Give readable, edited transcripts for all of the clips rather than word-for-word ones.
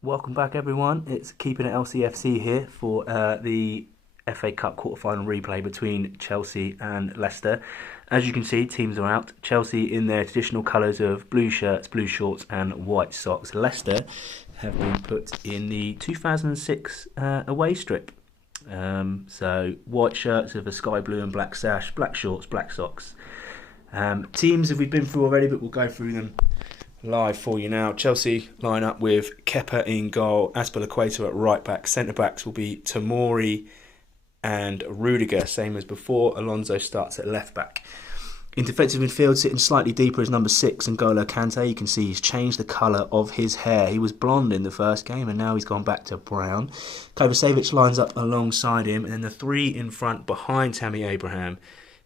Welcome back, everyone. It's Keeping It LCFC here for the FA Cup quarter-final replay between Chelsea and Leicester. As you can see, teams are out. Chelsea in their traditional colours of blue shirts, blue shorts and white socks. Leicester have been put in the 2006 away strip. So white shirts with a sky blue and black sash, black shorts, black socks. Teams have we been through already, but we'll go through them live for you now. Chelsea line up with Kepa in goal, Azpilicueta at right back. Centre backs will be Tomori and Rudiger, same as before. Alonso starts at left back. In defensive midfield, sitting slightly deeper is number 6, N'Golo Kante. You can see he's changed the colour of his hair. He was blonde in the first game and now he's gone back to brown. Kovacevic lines up alongside him, and then the three in front behind Tammy Abraham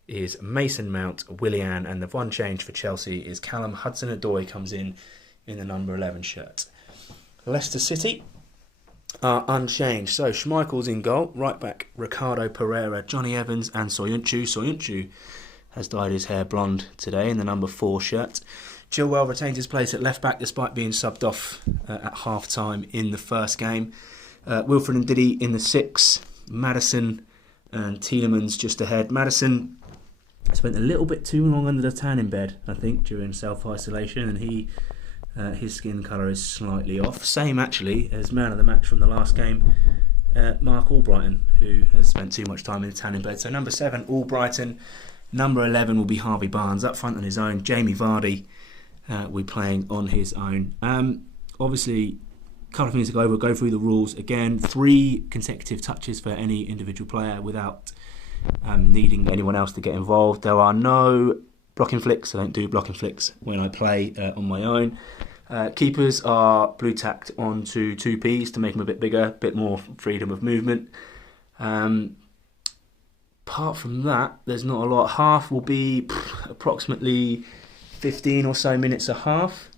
is Mason Mount, Willian, and the one change for Chelsea is Callum Hudson-Odoi comes in the number 11 shirt. Leicester City are unchanged. So Schmeichel's in goal, right back Ricardo Pereira, Johnny Evans and Soyuncu. Soyuncu has dyed his hair blonde today in the number 4 shirt. Chilwell retains his place at left back despite being subbed off at half time in the first game. Wilfred Ndidi in the 6, Maddison and Tielemans just ahead. Maddison spent a little bit too long under the tanning bed, I think, during self-isolation, and his skin colour is slightly off. Same, actually, as man of the match from the last game, Mark Albrighton, who has spent too much time in the tanning bed. So number 7, Albrighton. Number 11 will be Harvey Barnes, up front on his own. Jamie Vardy will be playing on his own. Obviously, a couple of things to go over. We'll go through the rules again. 3 consecutive touches for any individual player without needing anyone else to get involved. There are no blocking flicks. I don't do blocking flicks when I play on my own. Keepers are blue tacked onto 2Ps to make them a bit bigger, a bit more freedom of movement. Apart from that, there's not a lot. Half will be approximately 15 or so minutes a half.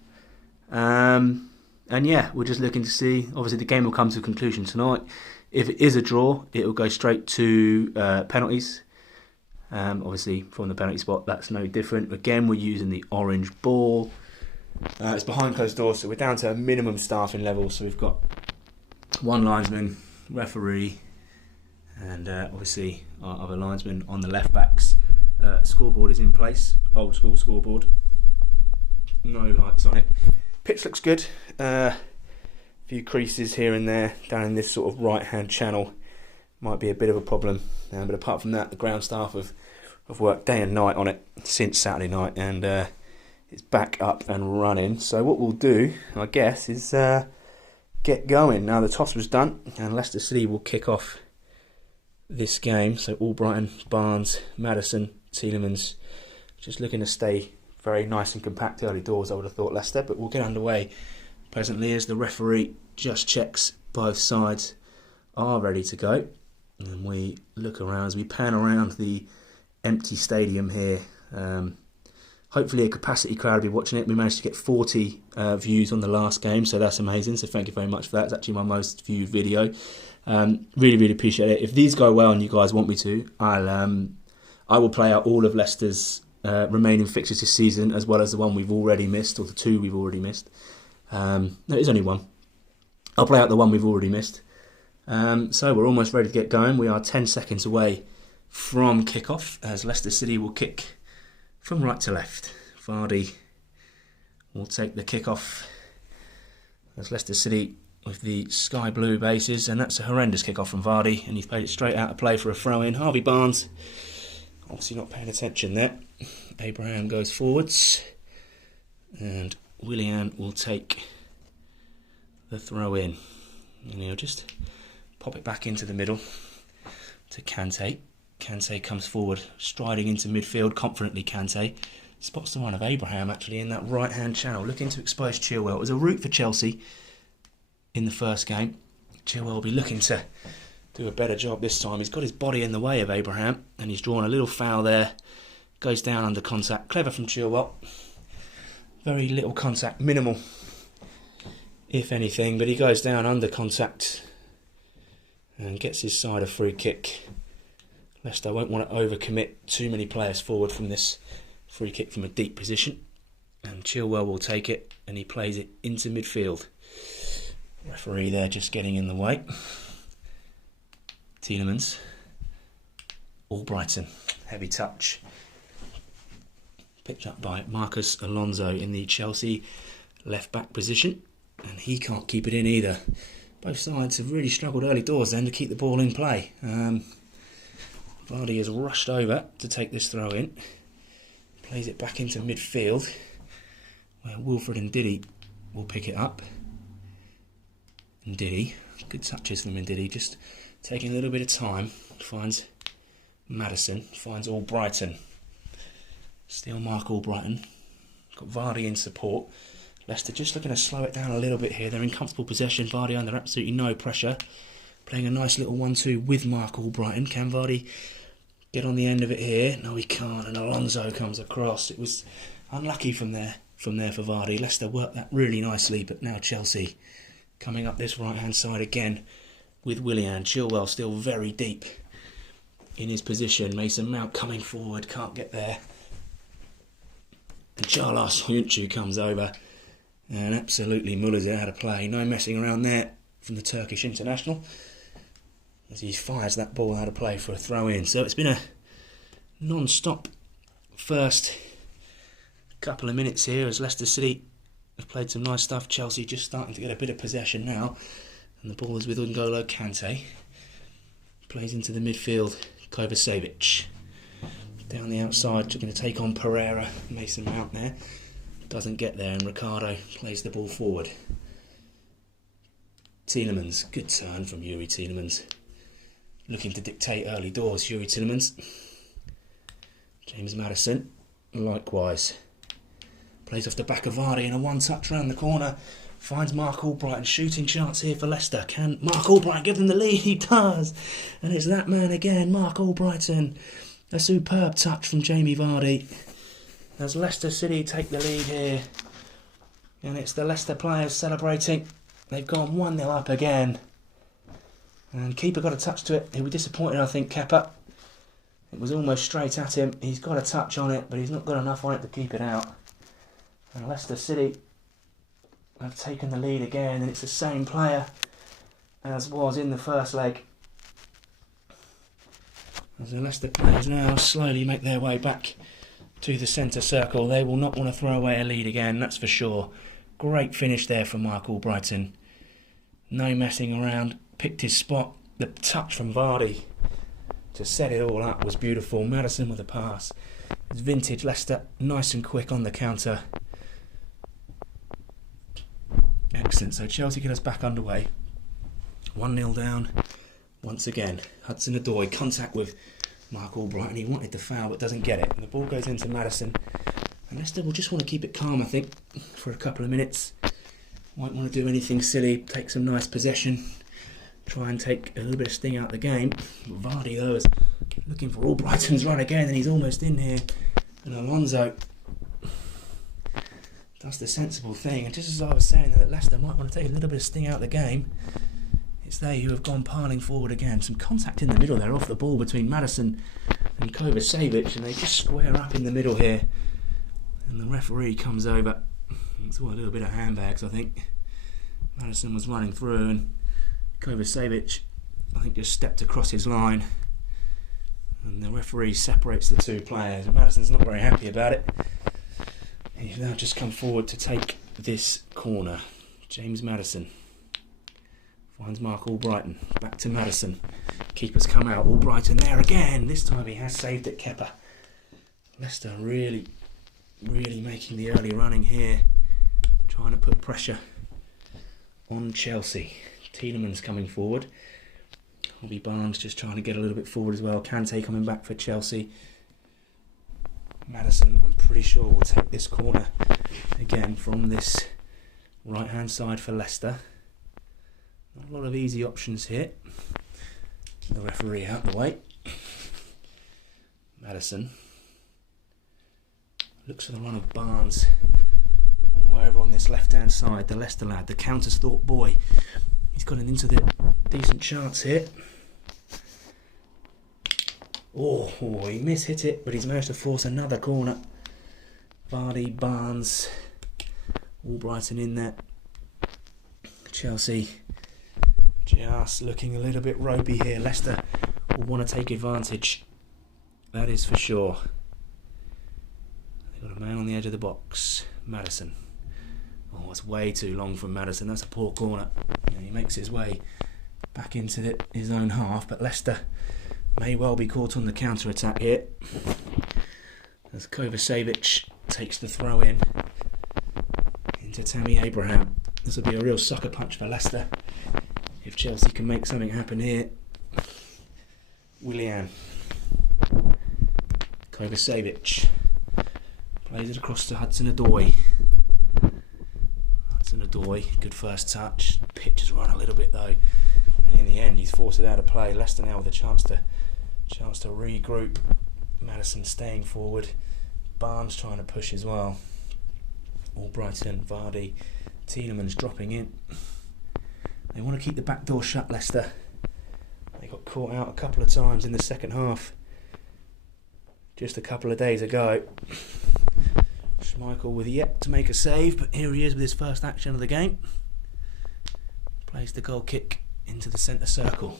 And yeah, we're just looking to see. Obviously, the game will come to a conclusion tonight. If it is a draw, it will go straight to penalties. Obviously, from the penalty spot, that's no different. Again, we're using the orange ball. It's behind closed doors, so we're down to a minimum staffing level. So we've got 1 linesman, referee, and obviously our other linesman on the left backs. Scoreboard is in place, old school scoreboard. No lights on it. Pitch looks good. Few creases here and there down in this sort of right hand channel might be a bit of a problem, but apart from that, the ground staff have worked day and night on it since Saturday night, and it's back up and running. So what we'll do, I guess, is get going. Now the toss was done and Leicester City will kick off this game. So Albrighton, Barnes, Maddison, Tielemans, just looking to stay very nice and compact early doors, I would have thought, Leicester, but we'll get underway presently as the referee just checks both sides are ready to go, and we look around as we pan around the empty stadium here. Hopefully a capacity crowd will be watching it. We managed to get 40 views on the last game, so that's amazing, so thank you very much for that. It's actually my most viewed video. Really appreciate it. If these go well and you guys want me to, I will play out all of Leicester's remaining fixtures this season, as well as the one we've already missed, or the 2 we've already missed. No, it's only 1. I'll play out the one we've already missed. So we're almost ready to get going. We are 10 seconds away from kickoff, as Leicester City will kick from right to left. Vardy will take the kickoff as Leicester City with the sky blue bases, and that's a horrendous kickoff from Vardy, and he's played it straight out of play for a throw in. Harvey Barnes obviously not paying attention there. Abraham goes forwards, and Willian will take the throw in, and he'll just pop it back into the middle to Kante. Kante comes forward, striding into midfield confidently. Kante spots the run of Abraham actually in that right hand channel, looking to expose Chilwell. It was a route for Chelsea in the first game. Chilwell will be looking to do a better job this time. He's got his body in the way of Abraham, and he's drawn a little foul there. Goes down under contact. Clever from Chilwell. Very little contact, minimal if anything, but he goes down under contact and gets his side a free kick. Leicester won't want to overcommit too many players forward from this free kick from a deep position, and Chilwell will take it and he plays it into midfield. Referee there just getting in the way. Tielemans. Albrighton. Heavy touch. Picked up by Marcus Alonso in the Chelsea left-back position. And he can't keep it in either. Both sides have really struggled early doors then to keep the ball in play. Vardy has rushed over to take this throw in. Plays it back into midfield, where Wilfred Ndidi will pick it up. Ndidi, good touches from Ndidi, just taking a little bit of time. Finds Maddison, finds Albrighton. Still Mark Albrighton. Got Vardy in support. Leicester just looking to slow it down a little bit here. They're in comfortable possession. Vardy under absolutely no pressure. Playing a nice little 1-2 with Mark Albrighton. Can Vardy get on the end of it here? No, he can't. And Alonso comes across. It was unlucky from there for Vardy. Leicester worked that really nicely, but now Chelsea coming up this right-hand side again with Willian. Chilwell still very deep in his position. Mason Mount coming forward, can't get there. And Charles Huyuncu comes over and absolutely mullers it out of play. No messing around there from the Turkish international as he fires that ball out of play for a throw-in. So it's been a non-stop first couple of minutes here as Leicester City have played some nice stuff. Chelsea just starting to get a bit of possession now. And the ball is with N'Golo Kante. Plays into the midfield. Kovacevic. Down the outside, going to take on Pereira. Mason Mount there. Doesn't get there, and Ricardo plays the ball forward. Tielemans. Good turn from Yuri Tielemans. Looking to dictate early doors, Yuri Tielemans. James Maddison. Likewise. Plays off the back of Vardy and a one-touch round the corner. Finds Mark Albrighton. Shooting chance here for Leicester. Can Mark Albrighton give them the lead? He does. And it's that man again, Mark Albrighton. A superb touch from Jamie Vardy. As Leicester City take the lead here. And it's the Leicester players celebrating. They've gone 1-0 up again. And keeper got a touch to it. He'll be disappointed, I think, Kepa. It was almost straight at him. He's got a touch on it, but he's not got enough on it to keep it out. And Leicester City have taken the lead again, and it's the same player as was in the first leg. As the Leicester players now slowly make their way back to the centre circle. They will not want to throw away a lead again, that's for sure. Great finish there from Mark Albrighton. No messing around, picked his spot. The touch from Vardy to set it all up was beautiful. Maddison with a pass. It's vintage Leicester, nice and quick on the counter. Excellent, so Chelsea get us back underway. 1-0 down once again. Hudson-Odoi, contact with Mark Albrighton. He wanted the foul but doesn't get it. And the ball goes into Maddison. And Leicester will just want to keep it calm, I think, for a couple of minutes. Won't want to do anything silly. Take some nice possession. Try and take a little bit of sting out of the game. But Vardy, though, is looking for Albrighton's run again, and he's almost in here. And Alonso does the sensible thing. And just as I was saying that Leicester might want to take a little bit of sting out of the game, it's they who have gone piling forward again. Some contact in the middle there off the ball between Maddison and Kovacevic, and they just square up in the middle here. And the referee comes over. It's all a little bit of handbags, I think. Maddison was running through, and Kovacevic, I think, just stepped across his line. And the referee separates the two players. Maddison's not very happy about it. He's now just come forward to take this corner. James Maddison finds Mark Albrighton. Back to Maddison. Keeper's come out. Albrighton there again. This time he has saved it, Kepa. Leicester really making the early running here. Trying to put pressure on Chelsea. Tielemans coming forward. Bobby Barnes just trying to get a little bit forward as well. Kante coming back for Chelsea. Maddison, I'm pretty sure, will take this corner again from this right hand side for Leicester. Not a lot of easy options here. The referee out the way. Maddison looks for the run of Barnes all the way over on this left hand side. The Leicester lad, the counter-thought boy. He's got an into the decent chance here. Oh, he mishit it, but he's managed to force another corner. Vardy, Barnes, Albrighton in there. Chelsea just looking a little bit ropey here. Leicester will want to take advantage. That is for sure. They've got a man on the edge of the box. Maddison. Oh, it's way too long from Maddison. That's a poor corner. He makes his way back into his own half, but Leicester may well be caught on the counter-attack here. As Kovacevic takes the throw in into Tammy Abraham. This will be a real sucker punch for Leicester if Chelsea can make something happen here. Willian. Kovacevic plays it across to Hudson-Odoi. Hudson-Odoi, good first touch. Pitch has run a little bit though. And in the end, he's forced it out of play. Leicester now with a chance to regroup. Maddison staying forward. Barnes trying to push as well. Albrighton, Vardy, Tielemans dropping in. They want to keep the back door shut, Leicester. They got caught out a couple of times in the second half. Just a couple of days ago. Schmeichel with yet to make a save, but here he is with his first action of the game. Plays the goal kick into the centre circle,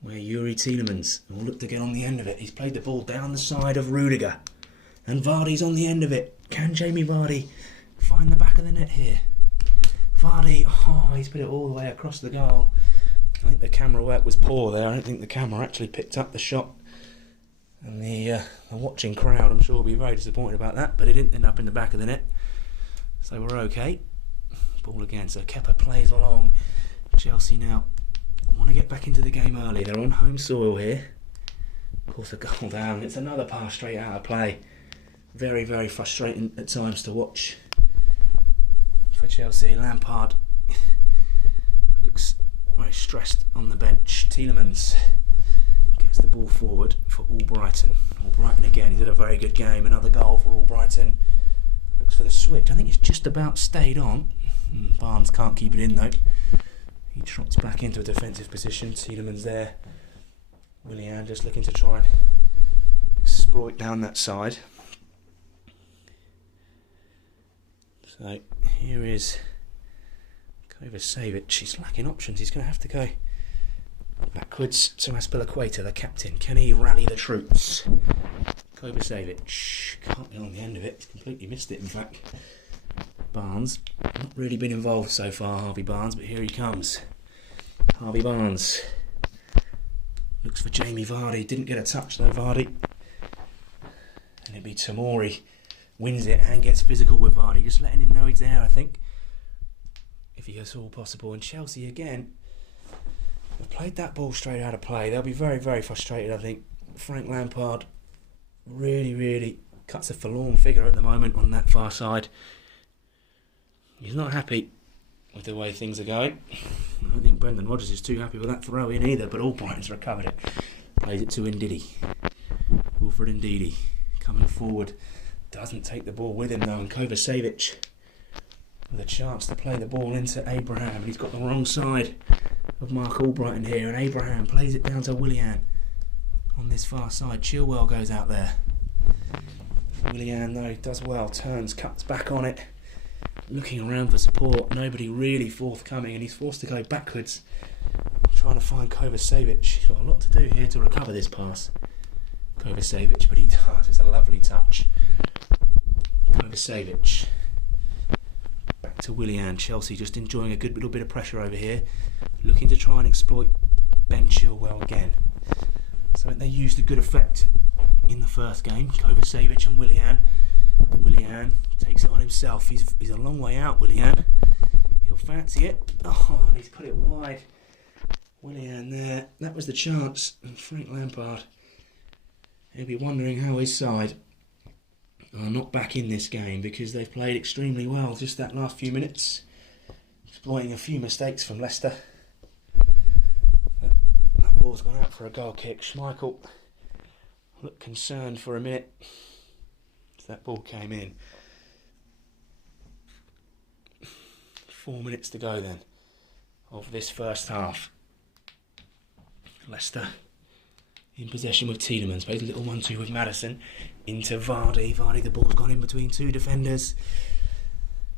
where Yuri Tielemans will look to get on the end of it. He's played the ball down the side of Rudiger, and Vardy's on the end of it. Can Jamie Vardy find the back of the net here? Vardy, he's put it all the way across the goal. I think the camera work was poor there. I don't think the camera actually picked up the shot. And the watching crowd, I'm sure, will be very disappointed about that, but it didn't end up in the back of the net. So we're okay. Ball again. So Kepa plays along. Chelsea now want to get back into the game early. They're on home soil here. Of course, a goal down. It's another pass straight out of play. Very, very frustrating at times to watch for Chelsea. Lampard looks very stressed on the bench. Tielemans gets the ball forward for Albrighton. Albrighton again. He's had a very good game. Another goal for Albrighton. Looks for the switch. I think it's just about stayed on. Barnes can't keep it in though. He trots back into a defensive position. Tielemans there. Willian just looking to try and exploit down that side. So here is Kovacevic. He's lacking options. He's going to have to go backwards to Azpilicueta, the captain. Can he rally the troops? Kovacevic can't get on the end of it. He's completely missed it, in fact. Barnes, not really been involved so far, Harvey Barnes, but here he comes. Harvey Barnes looks for Jamie Vardy. Didn't get a touch though, Vardy. And it'd be Tomori wins it and gets physical with Vardy, just letting him know he's there, I think, if he is all possible. And Chelsea again have played that ball straight out of play. They'll be very, very frustrated, I think. Frank Lampard really cuts a forlorn figure at the moment on that far side. He's not happy with the way things are going. I don't think Brendan Rodgers is too happy with that throw in either, but Albrighton's recovered it. Plays it to Ndidi. Wilfred Ndidi coming forward. Doesn't take the ball with him though, and Kovacevic with a chance to play the ball into Abraham. He's got the wrong side of Mark Albrighton here, and Abraham plays it down to Willian on this far side. Chilwell goes out there. Willian though does well, turns, cuts back on it, looking around for support. Nobody really forthcoming, and he's forced to go backwards, trying to find Kovacevic. He's got a lot to do here to recover this pass, Kovacevic, but he does. It's a lovely touch. Kovacevic back to Willian. Chelsea just enjoying a good little bit of pressure over here, looking to try and exploit Ben Chilwell again. Something they used to good effect in the first game. Kovacevic and Willian. Willian takes it on himself. He's a long way out, Willian. He'll fancy it. Oh, he's put it wide. Willian there. That was the chance. And Frank Lampard, he'll be wondering how his side are not back in this game, because they've played extremely well just that last few minutes, exploiting a few mistakes from Leicester. But that ball's gone out for a goal kick. Schmeichel looked concerned for a minute as that ball came in. 4 minutes to go then of this first half. Leicester in possession with Tielemans. Plays a little 1-2 with Maddison into Vardy. Vardy, the ball's gone in between two defenders,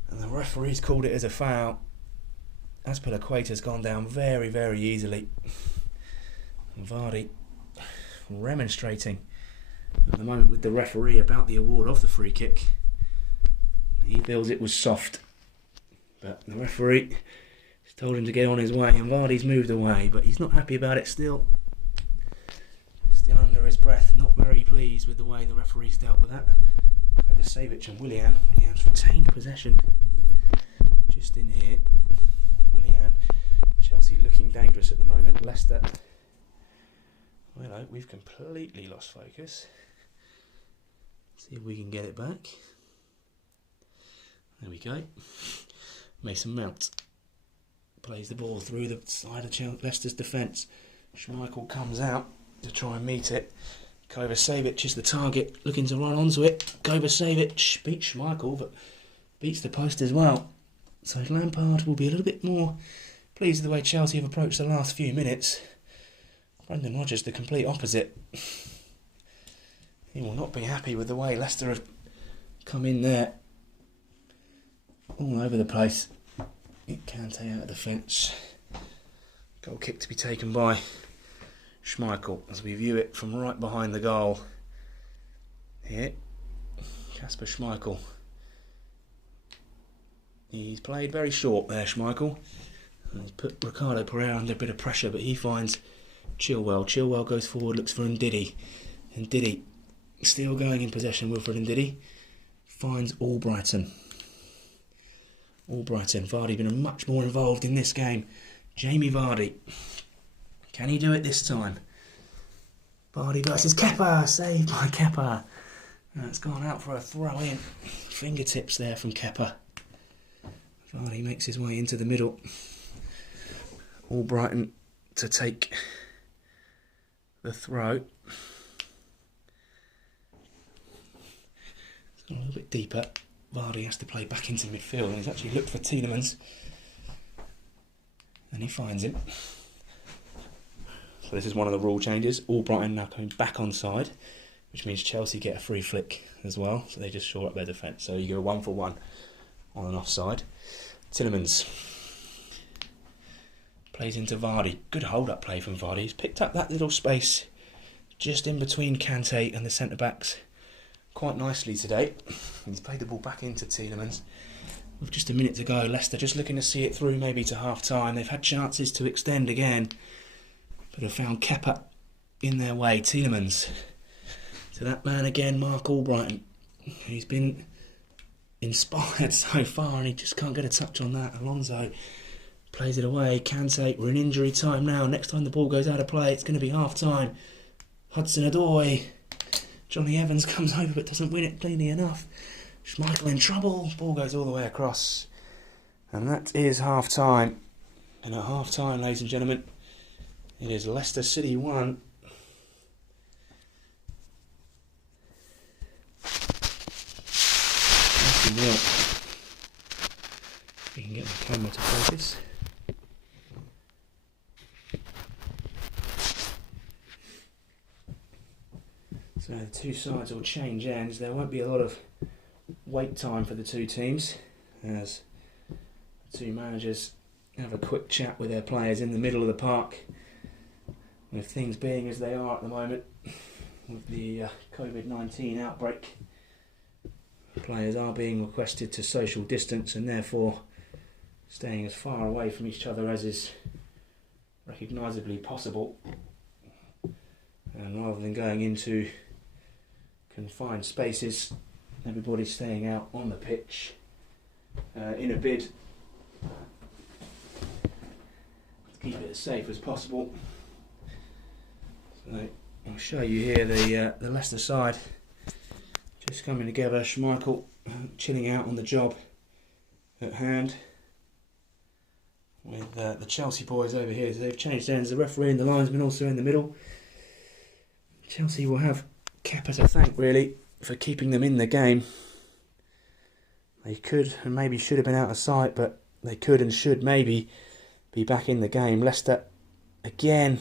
and the referee's called it as a foul. Azpilicueta's gone down very, very easily. Vardy remonstrating at the moment with the referee about the award of the free kick. He feels it was soft, but the referee told him to get on his way, and Vardy's moved away, but he's not happy about it still. Still under his breath, not very pleased with the way the referee's dealt with that. Over Savic and Willian. Willian's retained possession just in here. Willian. Chelsea looking dangerous at the moment. Leicester. Well, we've completely lost focus. See if we can get it back. There we go. Mason Mount plays the ball through the side of Leicester's defence. Schmeichel comes out to try and meet it. Kovacevic is the target, looking to run onto it. Kovacevic beats Schmeichel, but beats the post as well. So Lampard will be a little bit more pleased with the way Chelsea have approached the last few minutes. Brendan Rodgers, the complete opposite. He will not be happy with the way Leicester have come in there. All over the place. Kante out of defence. Goal kick to be taken by Schmeichel as we view it from right behind the goal. Here, Kasper Schmeichel. He's played very short there, Schmeichel. And he's put Ricardo Pereira under a bit of pressure, but he finds Chilwell. Chilwell goes forward, looks for Ndidi. Ndidi still going in possession. Wilfred Ndidi finds Albrighton. Vardy been much more involved in this game. Jamie Vardy. Can he do it this time? Vardy versus Kepa. Saved by Kepa. It's gone out for a throw in. Fingertips there from Kepa. Vardy makes his way into the middle. Albrighton to take the throw. It's gone a little bit deeper. Vardy has to play back into midfield, and he's actually looked for Tielemans. And he finds him. So this is one of the rule changes. Albrighton now coming back onside, which means Chelsea get a free flick as well. So they just shore up their defence. So you go 1 for 1 on an offside. Tielemans plays into Vardy. Good hold-up play from Vardy. He's picked up that little space just in between Kante and the centre-backs quite nicely today. He's played the ball back into Tielemans. With just a minute to go, Leicester just looking to see it through maybe to half-time. They've had chances to extend again, but have found Kepa in their way. Tielemans to that man again, Mark Albrighton. He's been inspired so far and he just can't get a touch on that. Alonso plays it away. Kante, we're in injury time now. Next time the ball goes out of play, it's going to be half-time. Hudson-Odoi. Johnny Evans comes over but doesn't win it cleanly enough. Schmeichel in trouble. Ball goes all the way across. And that is half-time. And at half-time, ladies and gentlemen, it is Leicester City 1. If we can get the camera to focus. So the two sides will change ends. There won't be a lot of wait time for the two teams as the two managers have a quick chat with their players in the middle of the park, with things being as they are at the moment with the COVID-19 outbreak. Players are being requested to social distance and therefore staying as far away from each other as is recognisably possible, and rather than going into confined spaces, everybody's staying out on the pitch in a bid to keep it as safe as possible. So I'll show you here the Leicester side just coming together. Schmeichel chilling out on the job at hand, with the Chelsea boys over here. So they've changed ends. The referee and the linesman also in the middle. Chelsea will have Kepa to thank really for keeping them in the game. They could and maybe should have been out of sight, but they could and should maybe be back in the game. Leicester again,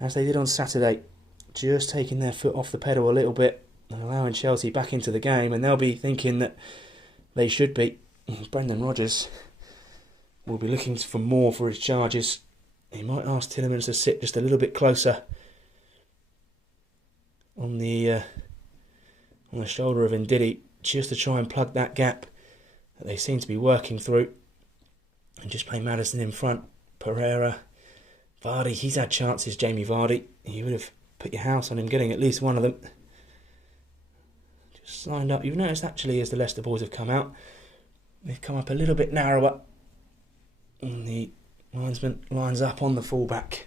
as they did on Saturday, just taking their foot off the pedal a little bit and allowing Chelsea back into the game, and they'll be thinking that they should be. Brendan Rodgers will be looking for more for his charges. He might ask Tielemans to sit just a little bit closer on the shoulder of Ndidi, just to try and plug that gap that they seem to be working through, and just play Maddison in front. Pereira, Vardy, he's had chances, Jamie Vardy. You would have put your house on him getting at least one of them. Just lined up. You've noticed actually as the Leicester boys have come out, they've come up a little bit narrower, and the linesman lines up on the fullback,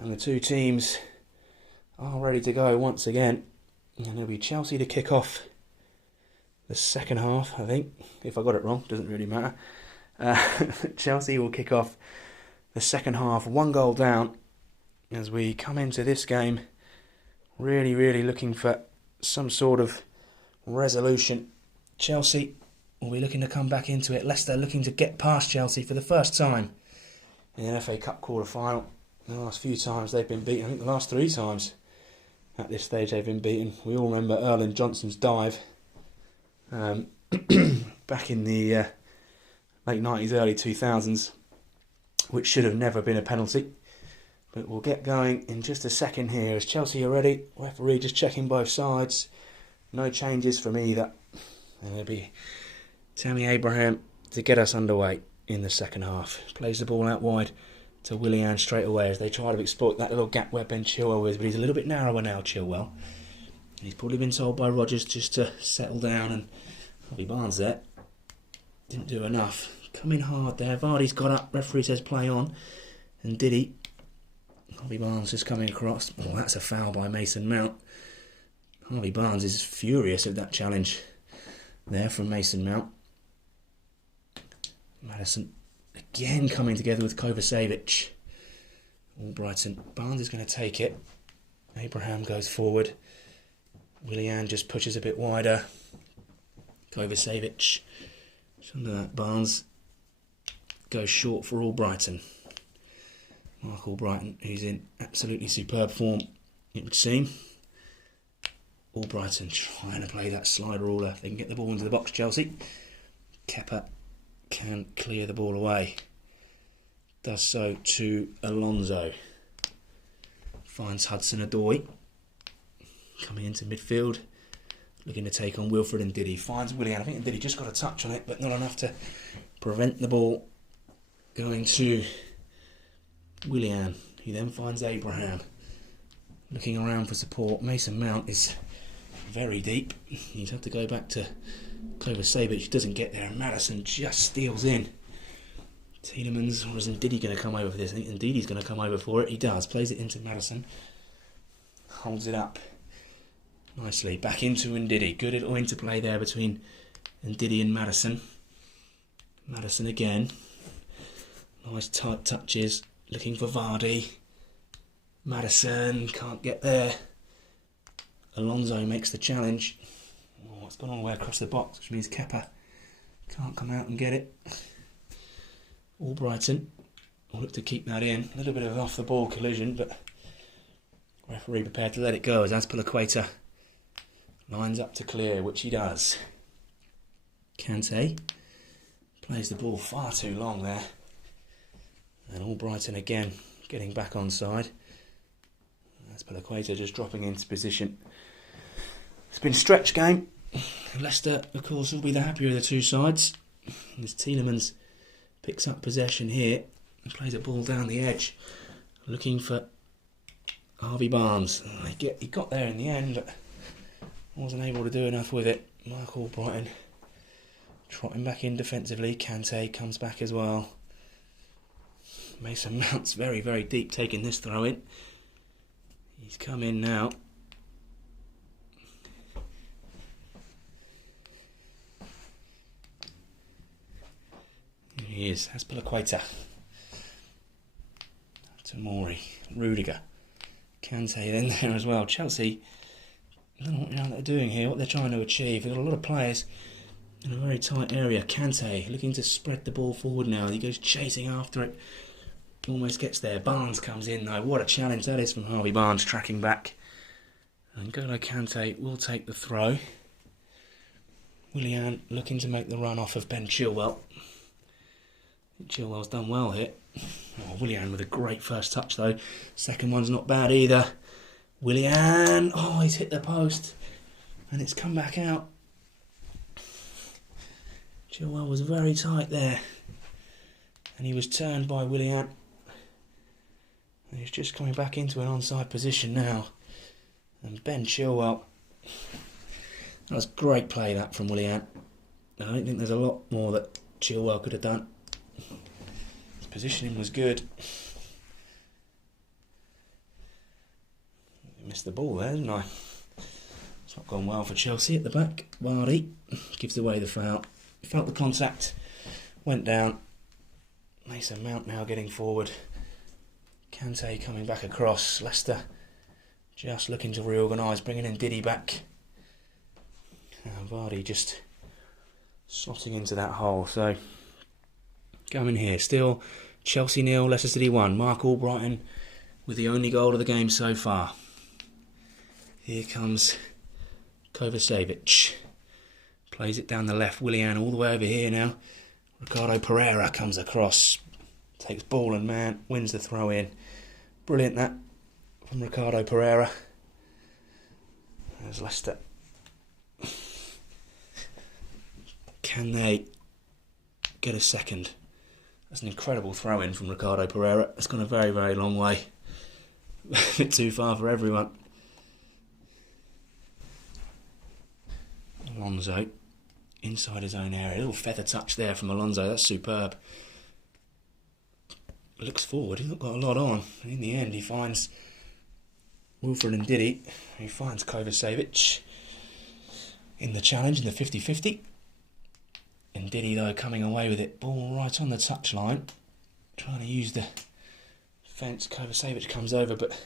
and the two teams are ready to go once again. And it'll be Chelsea to kick off the second half, I think. If I got it wrong, doesn't really matter. Chelsea will kick off the second half, 1 goal down, as we come into this game really, really looking for some sort of resolution. Chelsea will be looking to come back into it. Leicester looking to get past Chelsea for the first time in an FA Cup quarter-final. The last few times they've been beaten, I think the last 3 times at this stage they've been beaten. We all remember Erling Johnson's dive back in the late 90s, early 2000s, which should have never been a penalty. But we'll get going in just a second here as Chelsea are ready. Referee just checking both sides. No changes from either. And it'll be Tammy Abraham to get us underway in the second half. Plays the ball out wide to Willian straight away as they try to exploit that little gap where Ben Chilwell is. But he's a little bit narrower now, Chilwell. And he's probably been told by Rodgers just to settle down. And Harvey Barnes there didn't do enough. Coming hard there. Vardy's got up. Referee says play on. And did he? Harvey Barnes just coming across. Oh, that's a foul by Mason Mount. Harvey Barnes is furious at that challenge there from Mason Mount. Maddison again coming together with Kovacevic. Albrighton. Barnes is going to take it. Abraham goes forward. Willian just pushes a bit wider. Kovacevic. Under that, Barnes goes short for Albrighton. Mark Albrighton, who's in absolutely superb form, it would seem. Albrighton trying to play that slide ruler. They can get the ball into the box, Chelsea. Kepa can clear the ball away. Does so to Alonso. Finds Hudson-Odoi. Coming into midfield. Looking to take on Wilfred Ndidi. Finds Willian. I think Ndidi just got a touch on it, but not enough to prevent the ball going to Willian. He then finds Abraham. Looking around for support. Mason Mount is very deep. He's had to go back to Kovacevic. Doesn't get there. Maddison just steals in. Tielemans, or is Ndidi going to come over for this? I think Ndidi's going to come over for it. He does. Plays it into Maddison. Holds it up nicely. Back into Ndidi. Good little interplay there between Ndidi and Maddison. Maddison again. Nice tight touches. Looking for Vardy. Maddison can't get there. Alonso makes the challenge. Oh, it's gone all the way across the box, which means Kepa can't come out and get it. Albrighton will look to keep that in. A little bit of an off-the-ball collision, but referee prepared to let it go as Azpilicueta lines up to clear, which he does. Kante plays the ball far too long there. And Albrighton again getting back on side. Azpilicueta just dropping into position. It's been a stretch game. Leicester, of course, will be the happier of the two sides. As Tielemans picks up possession here and plays a ball down the edge, looking for Harvey Barnes. He got there in the end, but wasn't able to do enough with it. Mark Albrighton trotting back in defensively. Kante comes back as well. Mason Mount's very, very deep taking this throw in. He's come in now. Here he is, Azpilicueta. Tomori, Rudiger. Kante then there as well. Chelsea, I don't know what they're doing here, what they're trying to achieve. They've got a lot of players in a very tight area. Kante looking to spread the ball forward now. He goes chasing after it. Almost gets there. Barnes comes in though. What a challenge that is from Harvey Barnes, tracking back. And N'Golo Kante will take the throw. Willian looking to make the run off of Ben Chilwell. Chilwell's done well here. Oh, Willian with a great first touch though. Second one's not bad either. Willian, oh, he's hit the post and it's come back out. Chilwell was very tight there and he was turned by Willian. And he's just coming back into an onside position now. And Ben Chilwell. That was great play that from Willian. I don't think there's a lot more that Chilwell could have done. His positioning was good. Missed the ball there, didn't I? It's not gone well for Chelsea at the back. Vardy gives away the foul. Felt the contact, went down. Mason Mount now getting forward. Kante coming back across. Leicester just looking to reorganise, bringing in Diddy back. And Vardy just slotting into that hole. So, coming here. Still Chelsea 0, Leicester City 1. Mark Albrighton with the only goal of the game so far. Here comes Kovacevic. Plays it down the left. Willian all the way over here now. Ricardo Pereira comes across. Takes ball and man. Wins the throw in. Brilliant that from Ricardo Pereira. There's Leicester. Can they get a second? That's an incredible throw in from Ricardo Pereira. It's gone a very, very long way. A bit too far for everyone. Alonso inside his own area. A little feather touch there from Alonso. That's superb. Looks forward. He's not got a lot on. In the end, he finds Wilfred and Diddy. He finds Kovacevic in the challenge in the 50-50. And Diddy, though, coming away with it. Ball right on the touchline. Trying to use the fence. Kovacevic comes over, but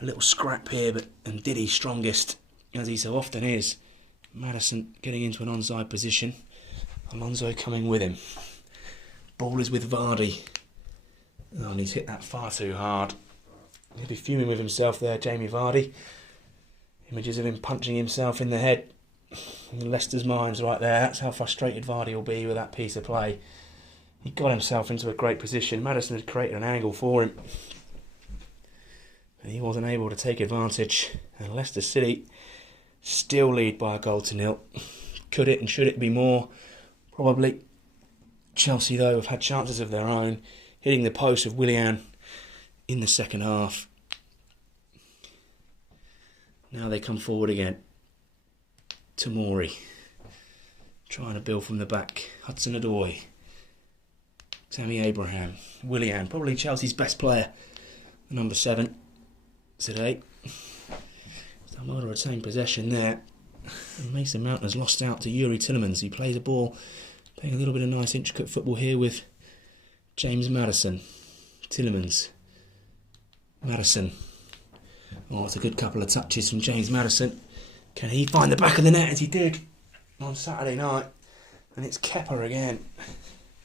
a little scrap here. And Diddy strongest, as he so often is. Maddison getting into an onside position. Alonso coming with him. Ball is with Vardy. Oh, and he's hit that far too hard. He'll be fuming with himself there, Jamie Vardy. Images of him punching himself in the head. In Leicester's minds right there. That's how frustrated Vardy will be with that piece of play. He got himself into a great position. Maddison had created an angle for him. And he wasn't able to take advantage. And Leicester City still lead by a goal to nil. Could it and should it be more? Probably. Chelsea, though, have had chances of their own. Hitting the post of Willian in the second half. Now they come forward again. Tomori trying to build from the back. Hudson-Odoi. Tammy Abraham. Willian, probably Chelsea's best player. Number 7 today. Done well to retain possession there. And Mason Mount has lost out to Yuri Tillemans. He plays a ball, playing a little bit of nice intricate football here with James Maddison. Tillemans. Maddison. Oh, it's a good couple of touches from James Maddison. Can he find the back of the net as he did on Saturday night? And it's Kepa again.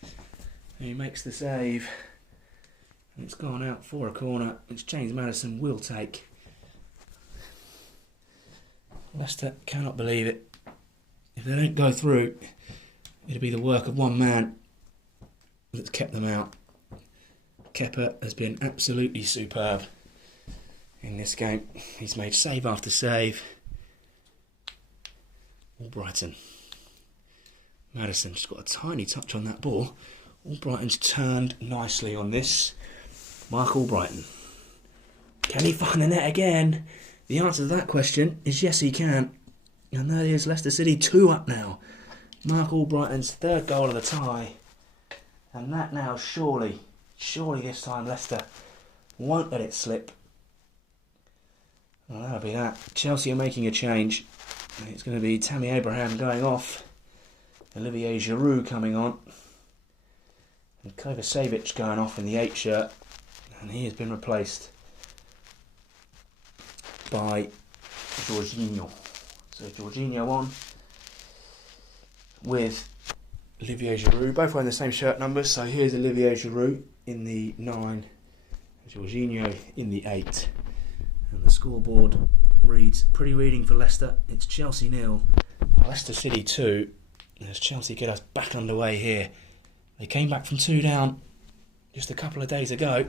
And he makes the save. And it's gone out for a corner, which James Maddison will take. Leicester cannot believe it. If they don't go through, it'll be the work of one man that's kept them out. Kepa has been absolutely superb in this game. He's made save after save. Albrighton. Maddison just got a tiny touch on that ball. Albrighton's turned nicely on this. Mark Albrighton. Can he find the net again? The answer to that question is yes, he can. And there is Leicester City 2 up now. Mark Albrighton's third goal of the tie. And that now surely this time Leicester won't let it slip. Well, that'll be that. Chelsea are making a change. It's going to be Tammy Abraham going off. Olivier Giroud coming on. And Kovacevic going off in the 8 shirt. And he has been replaced by Jorginho. So Jorginho on with Olivier Giroud. Both wearing the same shirt numbers. So here's Olivier Giroud in the 9. Jorginho in the 8. And the scoreboard reads, pretty reading for Leicester. It's Chelsea 0, Leicester City 2. As Chelsea get us back underway here They came back from 2 down just a couple of days ago.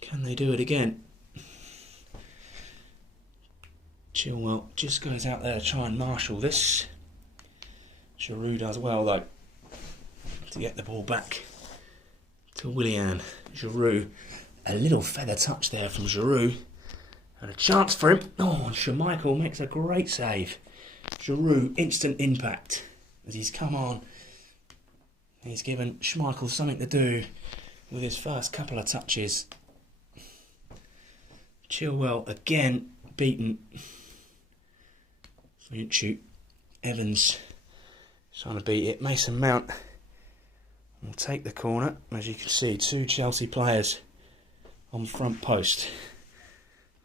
Can they do it again? Chilwell just goes out there to try and marshal this. Giroud does well though to get the ball back to Willian. Giroud, a little feather touch there from Giroud. And a chance for him. Oh, and Schmeichel makes a great save. Giroud, instant impact as he's come on. He's given Schmeichel something to do with his first couple of touches. Chilwell again beaten. Shoot. Evans trying to beat it. Mason Mount will take the corner. As you can see, 2 Chelsea players on front post.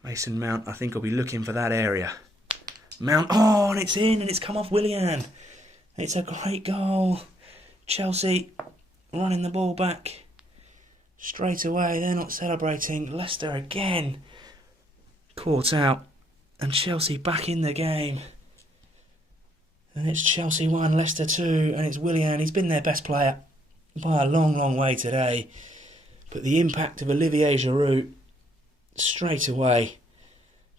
Mason Mount, I think, will be looking for that area. Mount, oh, and it's in, and it's come off Willian. It's a great goal. Chelsea running the ball back straight away. They're not celebrating. Leicester again caught out, and Chelsea back in the game. And it's Chelsea 1, Leicester 2, and it's Willian. He's been their best player by a long, long way today. But the impact of Olivier Giroud straight away.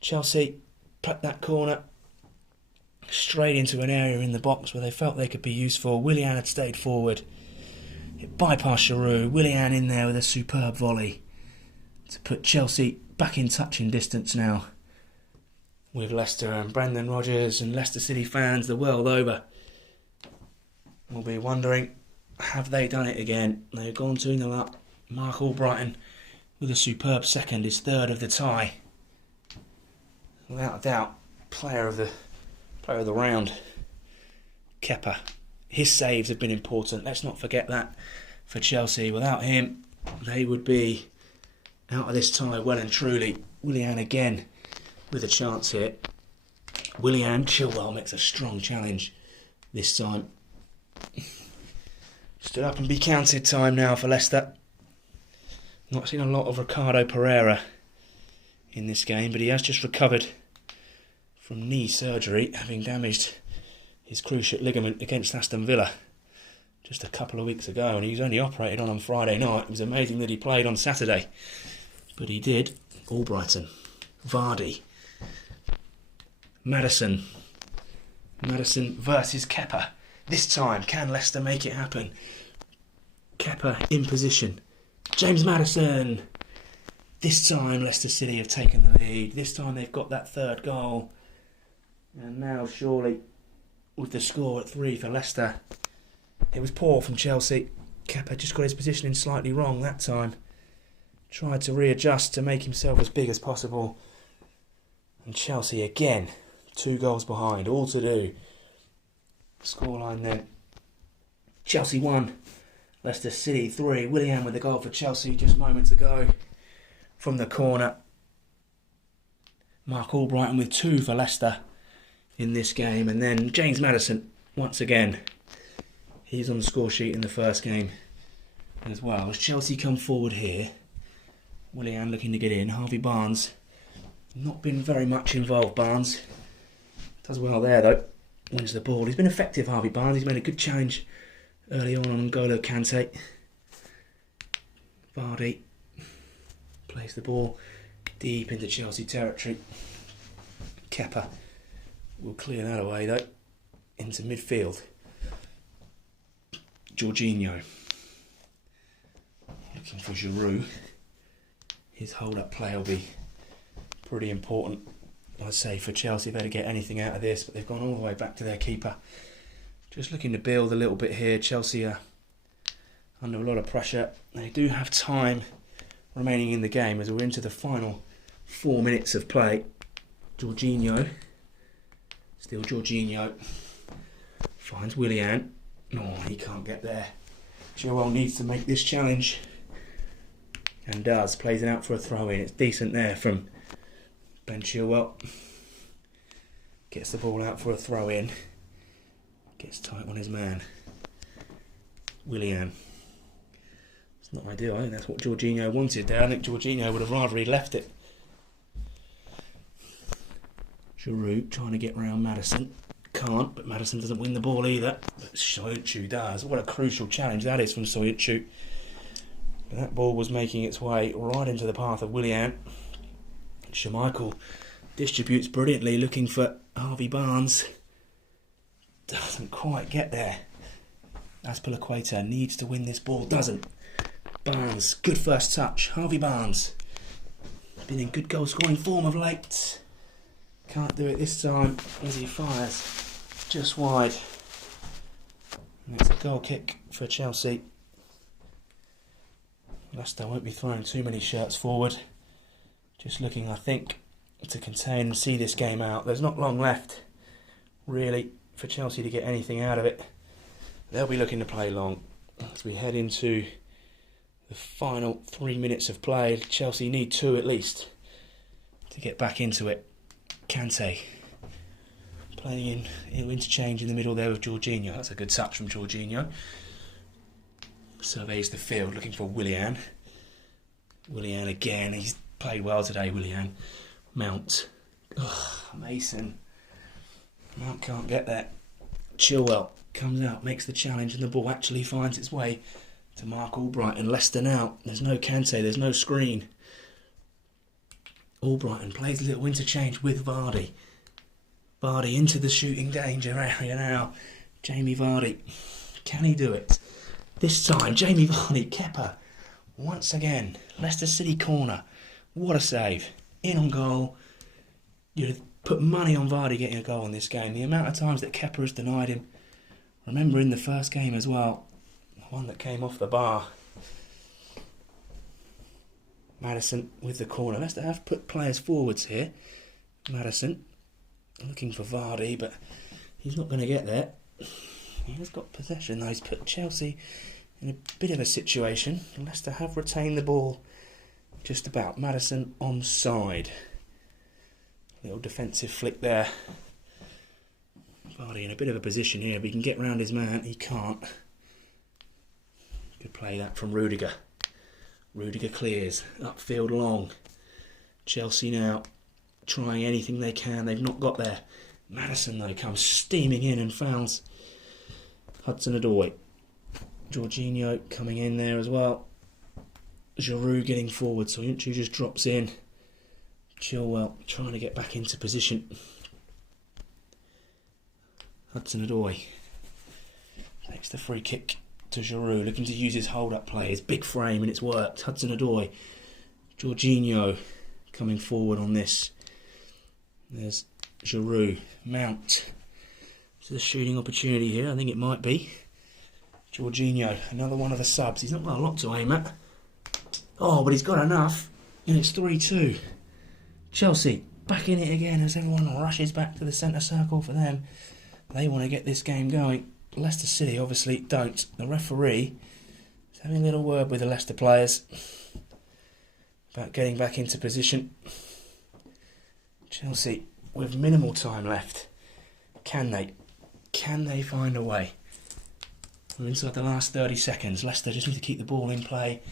Chelsea put that corner straight into an area in the box where they felt they could be useful. Willian had stayed forward. It bypassed Giroud. Willian in there with a superb volley to put Chelsea back in touching distance now with Leicester. And Brendan Rodgers and Leicester City fans the world over will be wondering, have they done it again? They've gone 2-0 up. Mark Albrighton with a superb second, his third of the tie. Without a doubt, player of the round. Kepa. His saves have been important. Let's not forget that for Chelsea. Without him, they would be out of this tie well and truly. Willian again with a chance here. Willian. Chilwell makes a strong challenge this time. Stood up and be counted time now for Leicester. Not seen a lot of Ricardo Pereira in this game, but he has just recovered from knee surgery, having damaged his cruciate ligament against Aston Villa just a couple of weeks ago, and he was only operated on Friday night. It was amazing that he played on Saturday, but he did. Albrighton, Vardy, Maddison versus Kepa. This time, can Leicester make it happen? Kepa in position. James Maddison. This time Leicester City have taken the lead. This time they've got that third goal. And now surely with the score at 3 for Leicester. It was poor from Chelsea. Kepa just got his positioning slightly wrong that time. Tried to readjust to make himself as big as possible. And Chelsea again, 2 goals behind, all to do. Scoreline then. Chelsea 1, Leicester City 3. Willian with the goal for Chelsea just moments ago from the corner. Mark Albrighton with 2 for Leicester in this game. And then James Maddison, once again, he's on the score sheet in the first game as well. As Chelsea come forward here, Willian looking to get in. Harvey Barnes, not been very much involved. Barnes does well there though. Wins the ball. He's been effective, Harvey Barnes. He's made a good challenge early on N'Golo Kante. Vardy plays the ball deep into Chelsea territory. Kepa will clear that away though into midfield. Jorginho looking for Giroud. His hold-up play will be pretty important, I'd say, for Chelsea if they to get anything out of this, but they've gone all the way back to their keeper. Just looking to build a little bit here. Chelsea are under a lot of pressure. They do have time remaining in the game as we're into the final 4 minutes of play. Jorginho, still Jorginho, finds Willian. Oh, he can't get there. Chilwell needs to make this challenge and does. Plays it out for a throw-in. It's decent there from Ben Chilwell. Gets the ball out for a throw-in. Gets tight on his man. Willian. It's not ideal. I think that's what Jorginho wanted there. I think Jorginho would have rather he left it. Giroud trying to get round Maddison. can't, but Maddison doesn't win the ball either. But Soyuncu does. What a crucial challenge that is from Soyuncu. That ball was making its way right into the path of Willian. Schmeichel distributes brilliantly, looking for Harvey Barnes. Doesn't quite get there. Azpilicueta needs to win this ball, doesn't. Barnes, good first touch. Harvey Barnes. Been in good goal scoring form of late. Can't do it this time as he fires just wide. And it's a goal kick for Chelsea. Leicester won't be throwing too many shirts forward. Just looking, I think, to contain and see this game out. There's not long left, really, for Chelsea to get anything out of it. They'll be looking to play long as we head into the final 3 minutes of play. Chelsea need 2 at least to get back into it. Kante playing in interchange in the middle there with Jorginho. That's a good touch from Jorginho. Surveys the field looking for Willian. Willian again. He's played well today, Willian. Mount. Ugh, Mason. Mount can't get there. Chilwell comes out, makes the challenge, and the ball actually finds its way to Mark Albright. And Leicester now. There's no Kante, there's no screen. Albrighton plays a little interchange with Vardy. Vardy into the shooting danger area now. Jamie Vardy. Can he do it? This time, Jamie Vardy, Kepa. Once again, Leicester City corner. What a save. In on goal. You'd put money on Vardy getting a goal in this game. The amount of times that Kepa has denied him. Remember in the first game as well. The one that came off the bar. Maddison with the corner. Leicester have put players forwards here. Maddison looking for Vardy, but he's not going to get there. He has got possession though. He's put Chelsea in a bit of a situation. Leicester have retained the ball just about. Maddison onside. Little defensive flick there. Vardy in a bit of a position here, but he can get round his man. He can't. Good play that from Rudiger. Rudiger clears. Upfield long. Chelsea now trying anything they can. They've not got there. Maddison though comes steaming in and fouls Hudson-Odoi. Jorginho coming in there as well. Giroud getting forward. So Soyuncu just drops in. Chilwell trying to get back into position. Hudson-Odoi takes the free kick to Giroud, looking to use his hold-up play, his big frame, and it's worked. Hudson-Odoi. Jorginho coming forward on this. There's Giroud. Mount. Is this a shooting opportunity here? I think it might be. Jorginho, another one of the subs. He's not got a lot to aim at. Oh, but he's got enough. And it's 3-2. Chelsea back in it again as everyone rushes back to the centre circle for them. They want to get this game going. Leicester City obviously don't. The referee is having a little word with the Leicester players about getting back into position. Chelsea with minimal time left. Can they find a way? We're inside the last 30 seconds. Leicester just need to keep the ball in play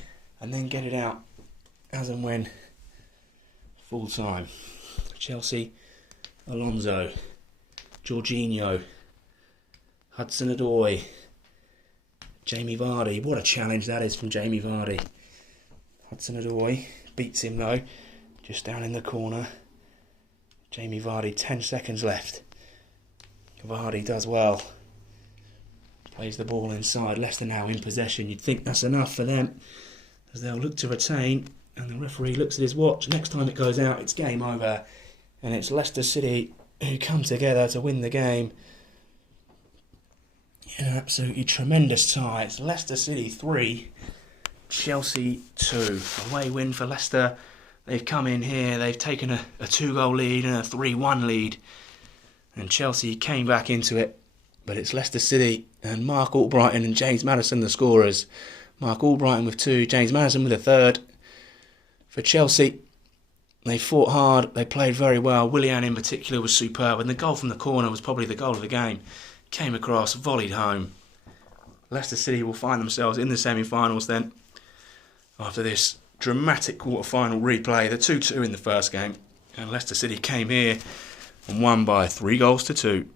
and then get it out as and when full time. Chelsea, Alonso, Jorginho, Hudson-Odoi, Jamie Vardy. What a challenge that is from Jamie Vardy. Hudson-Odoi beats him though, just down in the corner. Jamie Vardy, 10 seconds left. Vardy does well. Plays the ball inside. Leicester now in possession. You'd think that's enough for them, as they'll look to retain. And the referee looks at his watch. Next time it goes out, it's game over. And it's Leicester City who come together to win the game in an absolutely tremendous tie. It's Leicester City 3, Chelsea 2. Away win for Leicester. They've come in here. They've taken a 2-goal lead and a 3-1 lead. And Chelsea came back into it. But it's Leicester City and Mark Albrighton and James Maddison the scorers. Mark Albrighton with 2, James Maddison with a 3rd. For Chelsea, they fought hard, they played very well. Willian in particular was superb, and the goal from the corner was probably the goal of the game. Came across, volleyed home. Leicester City will find themselves in the semi-finals then, after this dramatic quarter-final replay. The 2-2 in the first game, and Leicester City came here and won by 3-2.